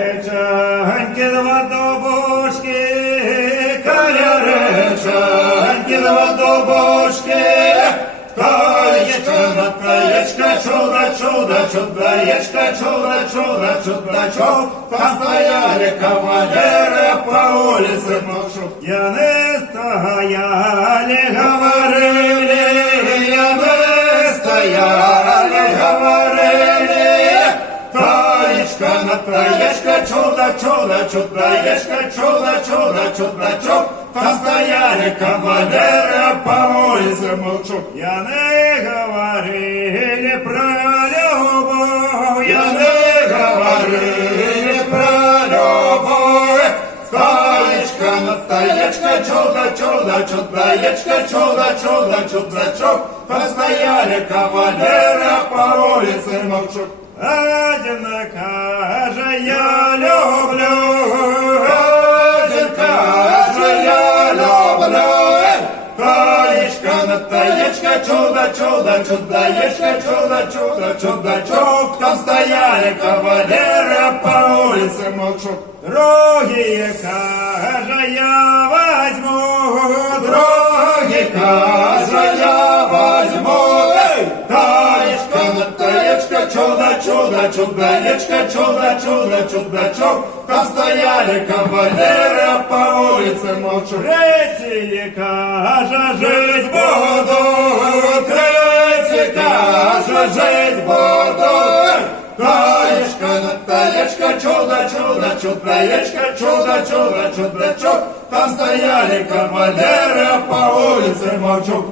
Каляричаньки два добушки, каляричаньки два добушки, Таєчка на таєчка, чуда, чуда, чудаєчка, чуда, чуда, чудачок, там стояли кавалери по улице маршрут. Я не стояли, говорили, я не стояли, говорили, Таєчка на таєчка, чуда, чуда, чудаєчка, чуда, чуда, чудачок, там стояли кавалери по улице молчок. Я не говорили про любовь, я не говорили про любовь. Таєчка на таєчка, чуда, чуда, чудаєчка, чуда, чуда, чудачок, там стояли кавалери по улице молчок. Один каже, я люблю, один каже, я люблю. Таєчка на таєчка, чуда, чуда, чудаєчка, чуда, чуда, чудачок, там стояли кавалери по улице молчок. Другие каже, я возьму, другие каже, я возьму. Таєчка на таєчка, чуда, чуда, чудаєчка, чуда, чуда, чудачок, там стояли кавалери по улице молчок. Третий каже, жить буду, третий каже, жить буду. Таєчка на таєчка, чуда, чуда, чудаєчка, чуда, чуда, чудачок, там стояли кавалери по улице молчок.